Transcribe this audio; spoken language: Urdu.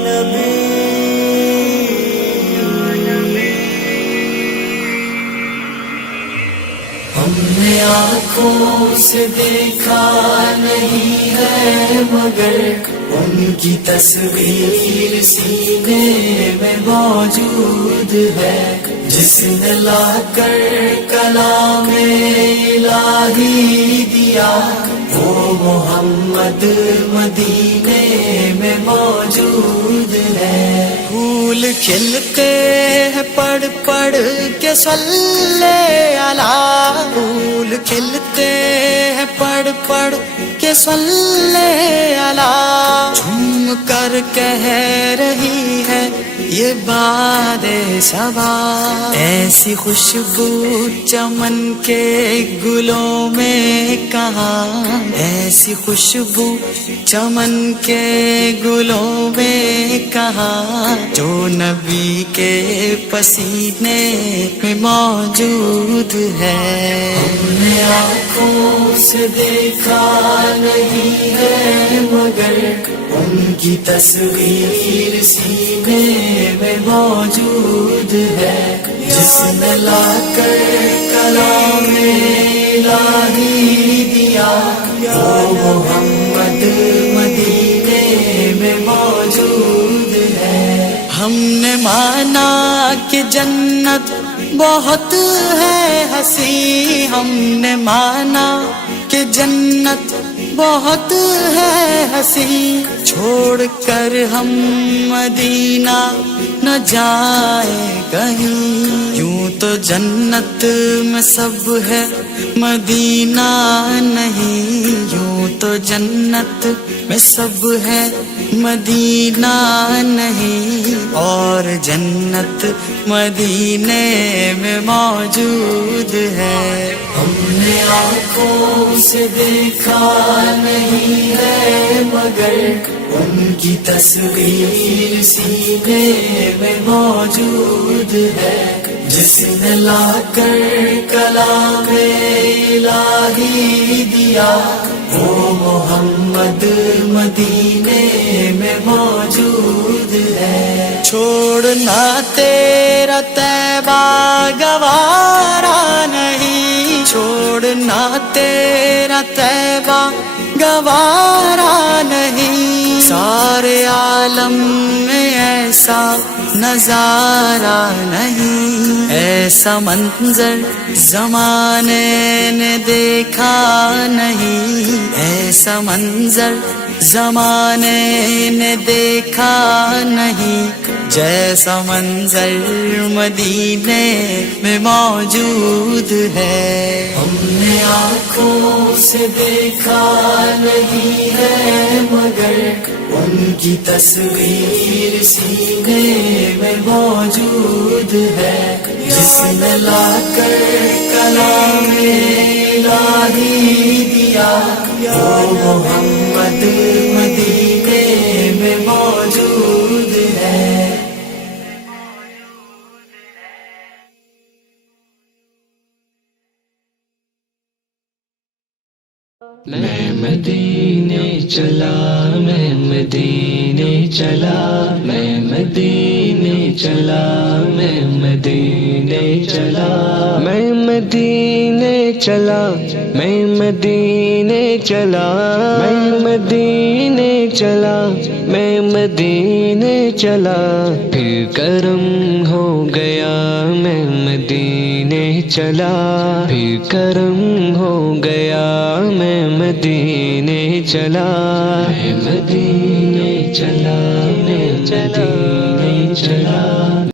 نبی ہم نے آنکھوں سے دیکھا نہیں ہے مگر ان کی تصویر سینے میں موجود ہے، جس نے لا کر کلام الہی دیا وہ محمد مدینے میں موجود ہے۔ پھول کھلتے ہیں پڑھ پڑھ کے صلی علی، پھول کھلتے ہیں پڑھ پڑھ کے صلی علی، جھوم کر کہہ رہی ہے یہ باد صبا، ایسی خوشبو چمن کے گلوں میں کہاں، ایسی خوشبو چمن کے گلوں میں کہاں، جو نبی کے پسینے میں موجود ہے۔ ہم نے آنکھوں سے دیکھا نہیں ہے مگر ان کی تصویر سینے میں موجود ہے، جس نے لا کر کلام الہی دیا وہ محمد مدینے میں موجود ہے۔ ہم نے مانا کہ جنت بہت ہے حسین، ہم نے مانا کہ جنت بہت ہے حسین، چھوڑ کر ہم مدینہ نہ جائے کہیں، یوں تو جنت میں سب ہے مدینہ نہیں، یوں تو جنت میں سب ہے مدینہ نہیں، اور جنت مدینے میں موجود ہے۔ ہم نے آنکھوں سے دیکھا نہیں ہے مگر ان کی تصویر سینے میں موجود ہے، جس نے لا کر کلام الہی دیا وہ محمد مدینے میں موجود ہے۔ چھوڑنا تیرا طیبہ گوارا نہیں، چھوڑنا تیرا طیبہ گوارا نہیں، سارے عالم میں ایسا نظارہ نہیں، ایسا منظر زمانے نے دیکھا نہیں، ایسا منظر زمانے نے دیکھا نہیں، جیسا منظر مدینے میں موجود ہے۔ ہم نے آنکھوں سے دیکھا نہیں ہے مگر ان کی تصویر سینے میں موجود ہے، جس نے لا کر کلام الہی دیا وہ محمد مدینے میں موجود ہے۔ میں مدینے چلا، میں مدینے چلا، میں مدینے چلا، میں مدینے چلا، میں مدینے چلا، میں مدینے چلا، میں مدینے چلا، میں مدینے چلا، پھر کرم ہو گیا میں مدینے چلا، پھر کرم ہو گیا میں مدینے چلا، میں مدینے چلا۔